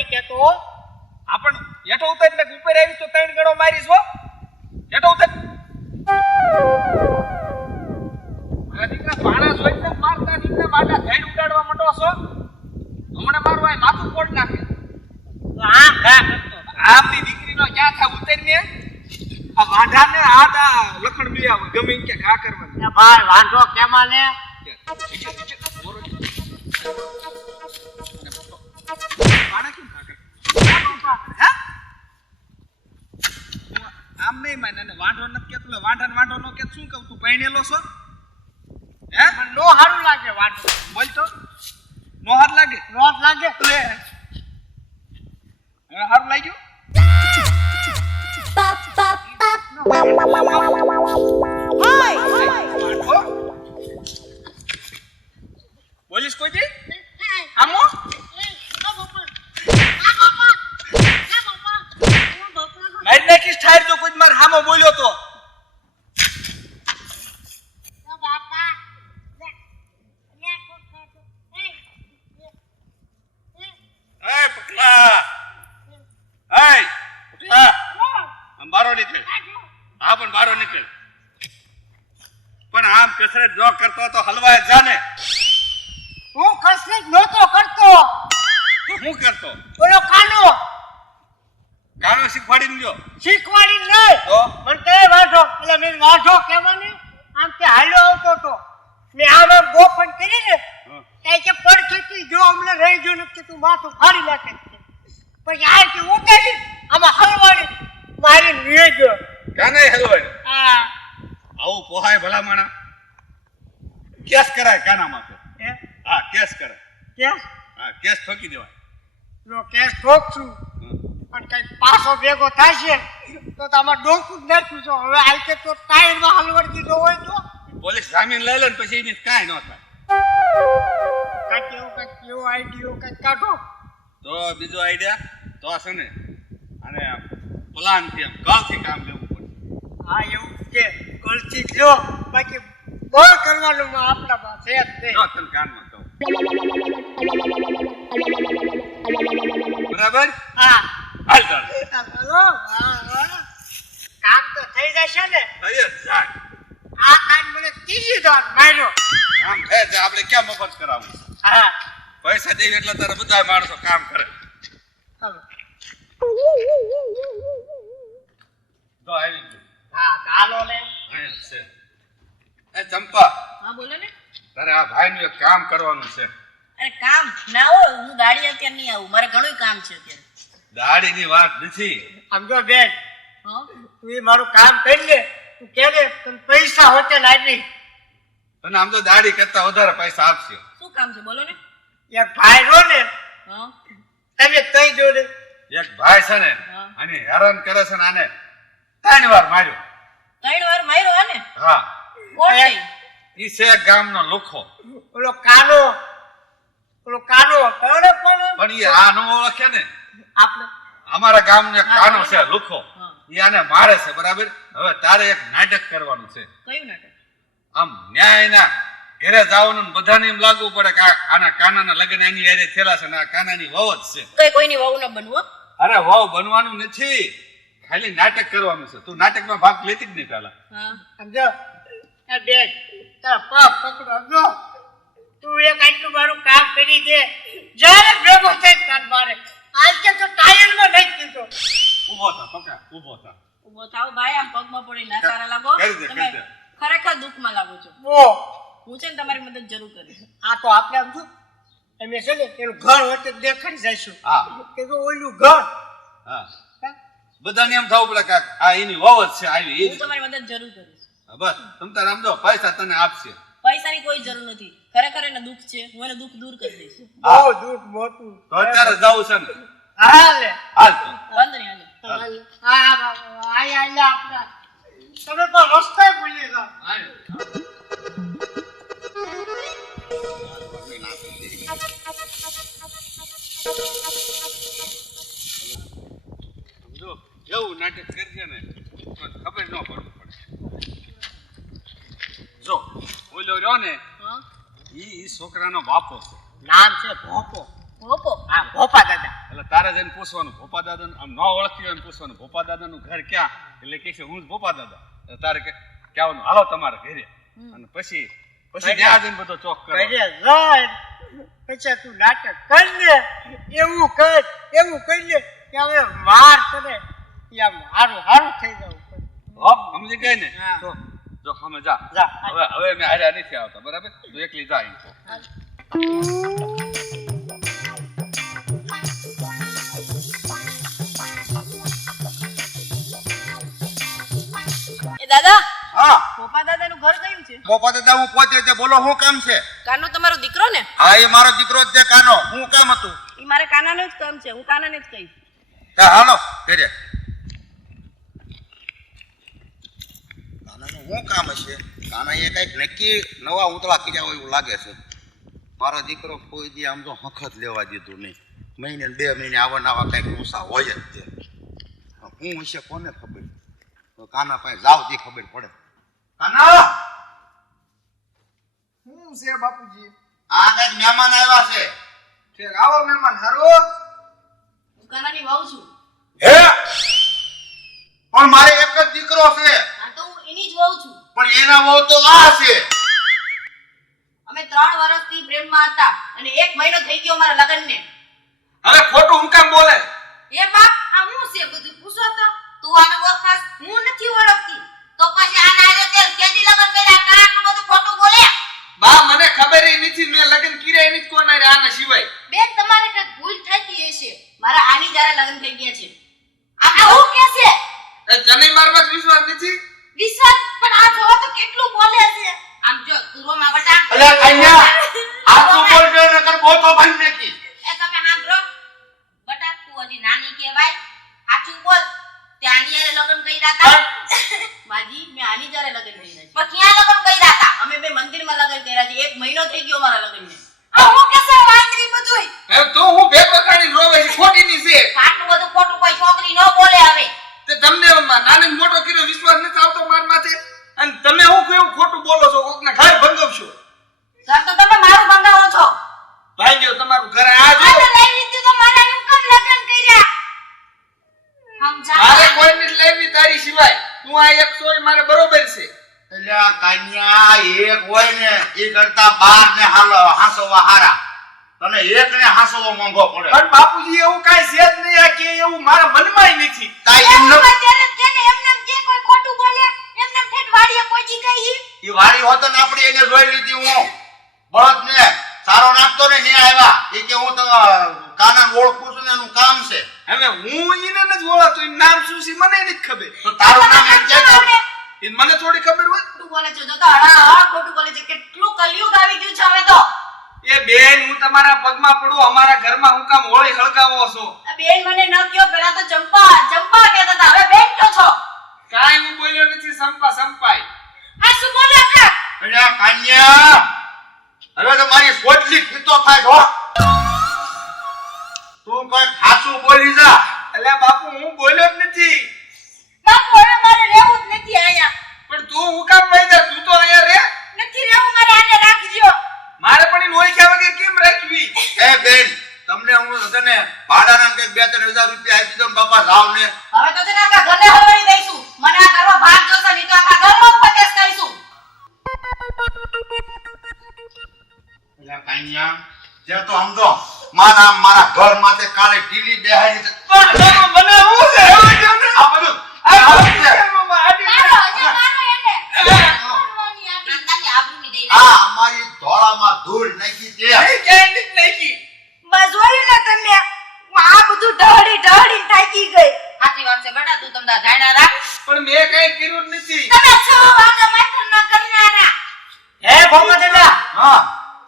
નહીં કેતો આપણ હેઠો ઉતર ને ઉપર આવી તો ત્રણ ગણો મારીશ હો. હેઠો ઉતર. મારા દીકરા પાણા જોઈને મારતા દીકરા માટા ધૈડ ઉડાડવા માંડો છો? હમણાં મારું આ માથું ફોડ નાખે. આ આપની દીકરીનો ક્યાં થાય ઉતર ને? આ વાંઢાને આ દા લખણ બી આવે ગમે કે ઘા કરવા એ ભાઈ વાંધો કેમાં ને? કરે? હે? આમ નહીં માને અને વાંઢો નથી તું એટલે વાંઢાને વાંઢો નો કે શું કહું તું પરણેલો છો? હે? નો સારું લાગે વાંધો બોલ તો નો હાર લાગે? રોટ લાગે. લે. ઠાર જો કોઈ માર હામો બોલ્યો તો એ પકલા એ. પકલા આમ બારો નીકળ. હા પણ બારો નીકળ. પણ આમ કસરત ન કરતો તો હલવાય જાને. હું કસરત નહોતો કરતો. હું કરતો? ઓલો કાનો ગાણો શીખવાડી લ્યો. શીખવાડી નહીં તો? મને તે વાંધો એટલે મેં વાંધો કહેવાને આમ તે હાલ્યો આવતો તો. મેં આમ આમ ગોફન કરી ને હં. ત્યાં કે પડખેથી જો અમને રહી ગયું નથી તું માથું ફાડી નાખે. પછી આ કે ઉતારી આમાં હલવાડી મારી નિયો ગયો કાને હલવાડી? આ આવું પોહાય ભલામણા? કેસ કરાય કાના માથે હે? હા કેસ કરાય. કેસ? હા કેસ ઠોકી દેવાય. નો કેસ ઠોકશું. હં. પણ કઈ પાછો ભેગો થશે તો તમારે ડોકું જ નાખ્યું છે. હવે આ કે તો ટાયરમાં હલવડ દીધો હોય તો? પોલીસ જામીન લઈ લે ને પછી એની કાંઈ ન થાય. કાંઈક એવું કાંઈક કેવો આઈડિયો કાંઈક કાઢો. તો બીજો આઈડિયા તો છે ને અને પ્લાનથી આમ કાલથી કામ લેવું પડે. હા એવું છે કળચી લો. બાકી બોલ કરવાનું માં આપણામાં છે જ નહીં જો તને કાનમાં કહું. બરાબર? હા. હલો વાહ કામ તો થઈ જશે ને. થઈ જાય. આ કામ મને ત્રીજી માર્યો. કામ છે આપણે ક્યાં મફત કરાવવું હા. પૈસા દેવી એટલે તારે બધા માણસો કામ કરે. તો આવી ગયું. હા ચાલો લે. એ ચંપા હા બોલો ને. તારે આ ભાઈનું એક કામ કરવાનું છે. અરે કામ ના હોય હું દાડી અત્યારે નહીં આવું. મારે ઘણું કામ છે અત્યારે. દાડીની વાત નથી. આમ જો બેન તું એ મારું કામ કરી લે તું કે દે તને પૈસા હોતે લાગી. તને આમ તો દાડી કરતા વધારે પૈસા આપશે. શું કામ છે? બોલો ને. એક ભાઈ રો ને હા. તમે કહી જોડે. એક ભાઈ છે ને અને હેરાન કરે છે ને આને ત્રણ વાર માર્યો. ત્રણ વાર માર્યો હા ને હા. કોણ એ- છે? ઈ છે ગામનો લુખો. ઓલો કાનો ઓલો કાનો પણ પણ એ આ નો ઓળખે ને. આપણે અમારા ગામનો કાનો છે લુખો. ઈ આને મારે છે બરાબર? હવે તારે એક નાટક કરવાનું છે. કયું નાટક? આમ ન્યાયના ઘરે જવાનું બધાને એમ લાગવું પડે કે આના કાનાના લગ્ન એની હારે થયેલા છે ને આ કાનાની વહુ જ છે. તો કોઈની વહુ ન બનવું અરે વહુ બનવાનું નથી. ખાલી નાટક કરવાનું છે. તું નાટકમાં ભાગ લેતી જ નહીં પેલા સમજો? બેન તારા પગ પકડો તું એક આટલું મારું કામ કરી દે. જ્યારે ભેગો થઈ તાર મારે આજ કે તો ટાયરમાં નહીં કીધો ઊભો થા પકા ઊભો થા. ઊભો થાવ ભાઈ આમ પગમાં પડી ના સારા લાગો. તમે ખરેખર દુઃખમાં લાગો છો. ઓ. હું છે ને તમારી મદદ જરૂર કરીશ. આ તો આપણે આમ જો અમે છે ને એનું ઘર વચ્ચે દેખાડી જઈશું. હા. કે જો ઓલું ઘર. હા. હા? બધાને એમ થવું પડે કે આ એની વહુ જ છે આવી હું તમારી મદદ જરૂર કરીશ. બસ. તમ તારે આમ જો પૈસા તને આપશે. પૈસાની કોઈ જરૂર નથી. ખરેખર એને દુઃખ છે. હું એને દુઃખ દૂર કરી દઈશ. આવો દુઃખ મોટું. તો અત્યારે જાવ છે ને? હાલે હાલ વાંધો નહીં હાલે. હા આયા આયા આપણા. તમે તો રસ્તે ભૂલી જાઓ. એવું નાટક કરજે ને ખબર ન પડે. જો ઓલો રહ્યો ને? ઈ છોકરાનો બાપો છે. નામ છે ભોપો. ભોપો? હા ભોપા દાદા. એટલે તારે જઈને પૂછવાનું ભોપા દાદા આમ ન ઓળખતી હોય પૂછવાનું ભોપા દાદાનું ઘર ક્યાં? એટલે કે છે હું જ ભોપા દાદા. તારે કે કહેવાનું હાલો તમારે ઘરે. અને પછી પછી ત્યાં જઈને બધો ચોક કરો. પછી તું નાટક કર ને એવું કર એવું કરી લે. કે હવે વાર કરે ત્યાં આમ હારું હારું થઈ જવું સમજી ગઈ ને? હા. જો હમે જા. જા. હવે હવે મેં હાર્યા નથી આવતા બરાબર? તું એકલી જા અહીં એ દાદા હા. પોપા દાદાનું ઘર કયું છે? પોપા દાદા હું પોતે છે બોલો શું કામ છે? કાનો તમારો દીકરો ને? હા એ મારો દીકરો જ છે કાનો. હું કામ હતું. એ મારે કાનાનું જ કામ છે હું કાનાને જ કહીશ. હાલો ઘરે કાનાનું શું કામ હશે? કાના એ કંઈક નક્કી નવા ઉતળા કર્યા હોય એવું લાગે છે. મારો દીકરો કોઈ દી આમ તો હખત લેવા દીધું નહીં. મહિને બે મહિને આવા નવા કંઈક ઊંસા હોય જ તે. હું હશે કોને ખબર? તો કાના પાસે જાવ તે ખબર પડે. કાના! શું છે બાપુજી? આ કંઈક મહેમાન આવ્યા છે. ઠીક આવો મહેમાન હારો? હું કાનાની વાવ છું. હે? પણ મારે એક જ દીકરો છે. હા હું જ વહુ છું. પણ એના વહુ તો આ છે. અમે ત્રણ વર્ષથી પ્રેમમાં હતા અને એક મહિનો થઈ ગયો મારા લગ્નને. હવે ખોટું હું કેમ બોલે? એ બાપ આ હું છે બધું? પૂછો તો. તું આને হয় নাকি? એક હોય ને એ કરતા બાર ને હાસવા હારા. તને એક ને હાસવો મોંઘો પડે. પણ બાપુજી એવું કાંઈ છે જ નહીં આ કે એવું મારા મનમાં નથી. એમ ન જ કોઈ ખોટું બોલે એમને ઠેઠ વાડીએ પહોંચી ગઈ ઈ. વાળી હોત ને આપણે એને જોઈ લીધી હું. બળદ ને સારો નાખતો ને ને આવ્યા. એ કે હું તો કાના ઓળખું છું ને એનું કામ છે. હવે હું ઈને જ ઓળખતો એનું નામ શું છે મને નથી ખબર. તો તારું નામ એમ કે એ મને થોડી ખબર હોય? ખોટું બોલે છે જો તો હળા હળ ખોટું બોલે છે. કેટલું કલયુગ આવી ગયું છે હવે તો. એ બેન હું તમારા પગમાં પડું અમારા ઘરમાં હું કામ હોળી હળગાવો છો. બેન મને ન કયો પેલા તો ચંપા ચંપા કહેતા હતા. હવે બેન કયો છો? કાઈ હું બોલ્યો નથી સંપા સંપાઈ. આ શું બોલે છે? અલ્યા કાન્યા! હવે તો મારી સોટલી ફીતો થાય છો તું કોઈ ખાસું બોલી જા અલ્યા બાપુ હું બોલ્યો જ નથી બાપુ હવે મારે રહેવું જ નથી અહીંયા પણ તું હું કામ વઈ જા તું તો અહીંયા રે નથી રહેવું મારે આને રાખજો મારે પણ એને ઓળખ્યા વગર કેમ રાખવી એ બેન તમને હું છે ને ભાડાના કંઈક બે ત્રણ હજાર રૂપિયા આપી દો બાપા જાવ ને હવે તો તને આખા ઘરને હલવાઈ દઈશું. મને આ ઘરમાં ભાગ જોશે નહીં તો આખા ઘરનો ઉપદેશ કરીશું. અલ્યા કાન્યા જે તો સમજો મારા મારા ઘર માથે કાલે ઢીલી બેહાડી છે. પણ મને હું છે? હવે કેમ ને? આ બધું. આ આ બાપુ છે. કેમ આમાં આડી મારો ગયા? હજી મારો એને મારવાની આ ખાનદાની આબરૂની દઈ આ અમારી ધોળામાં ધૂળ નાખી છે અહીં ક્યાંય નથી નાખી. બસ જોયું ને તમે આ બધું ઢળી ઢળી થાકી ગઈ સાચી વાત છે બેટા તું તમને રાખ. પણ મેં કઈ કર્યું નથી. તમે છો વાને માત્ર ન કરનારા. હે ભોપા દાદા હા.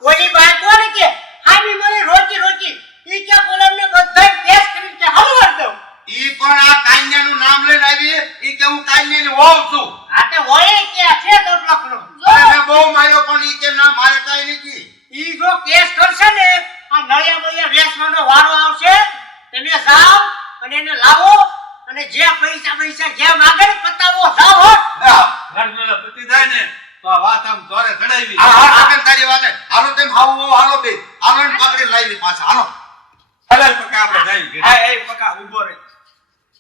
ઓલી બાઈ કોણ કે? હામી મને રોકી રોકી. ઈ કે બોલમને બધા કેસ કરી કે હલવાર દઉં. ઈ પણ આ કાન્યાનું નામ લઈને આવી ઈ કે હું કાન્યાની હોવ છું. આ તે હોય કે છે તો ખરો મેં બહુ માર્યો પણ ઈ કે ના મારે કઈ નથી. ઈ જો કેસ કરશે ને આ નળિયા બળિયા નો વારો અને જે પૈસા પૈસા જે માગે ને પતાવો. હો. ઘરનો પતિ થાય ને તો આ વાત આમ તોરે ચડાવી. હા હા કાકા તારી વાત. હાલો તેમ હાવું હાલો બે. હાલો ને પકડી લાવી પાછા. હાલો. હલાલ પકા આપણે જઈ. હા એ પકા ઊભો રે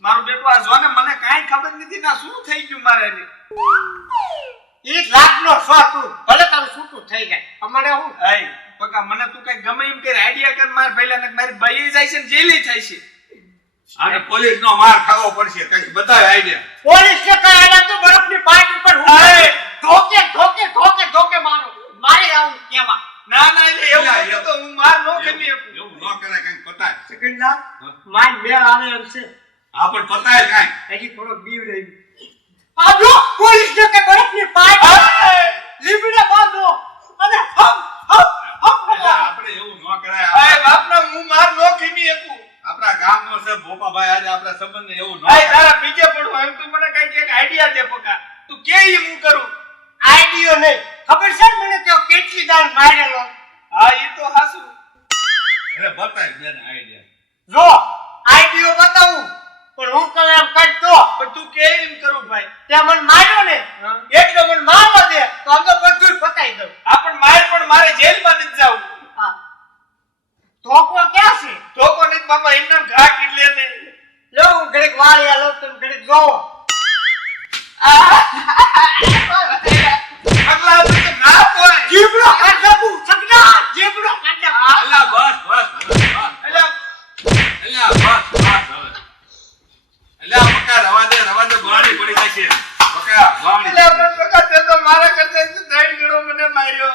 મારું બેટું આ જો ને મને કાઈ ખબર નથી ના શું થઈ ગયું મારે ને એક લાખ નો તું. ભલે તારું છૂટું થઈ જાય. અમારે હું? પકા મને તું કઈ ગમે એમ કે આઈડિયા કર માર પહેલા ને મારી બઈ જાય છે ને જેલી થાય છે. આને પોલીસનો માર ખાવો પડશે કઈ બતાવે આઈડિયા. પોલીસ ને કઈ આઈડિયા તો બરફની પાઇપ ઉપર અરે! ઢોકે ધોકે ધોકે ધોકે મારો. મારે આવું કેવા ના ના એટલે એવું ના, તો હું માર નો કરી. એવું ન કરાય કઈ પતાય. સેકન્ડલા માર બે આવે એમ છે. હા પણ પતાય કઈ. હજી થોડો બીવ રહી. આ જો પોલીસ ને કે બરફની પાઇપ લીબડે બાંધો. અને હમ હમ હમ. આપણે એવું ન કરાય. અરે બાપના હું માર નો ખીમી શકું. આપણા ગામનો છે ભોપાભાઈ આજે આપણા સંબંધને એવું ન તારા પીછે પડું એમ તું મને કઈ એક આઈડિયા દે પકા. તું કે ઈ હું કરું? આઈડિયો નહીં. ખબર છે મને કે કેટલી દાન મારેલો? હા ઈ તો હાસુ અરે બતાય બેન આઈડિયા જો આઈડિયો બતાવું. પણ હું કહું એમ કરતો પણ તું કે એમ કરું ભાઈ? તે મને માર્યો ને હા. એટલે મને મારવા દે. તો આમ તો બધું પતાઈ દઉં. આ પણ માર પણ મારે જેલમાં નથી જાવું. હા ધોકો ક્યાં છે? તો નહીં બાપા એમને ઘા કીડલે ને લો હું ઘડીક વાળિયા લો તમે ઘડીક જો અગલા તો ના પોય જીબડો કાઢ નાખું સગના જીબડો કાઢ અલા બસ બસ હવે, બસ. બસ બસ હવે. અલ્યા રવા દે રવા દે ગોળી પડી ગોળી. એટલે આપણે તે તો મારા કરતા ત્રણ ગણો મને માર્યો.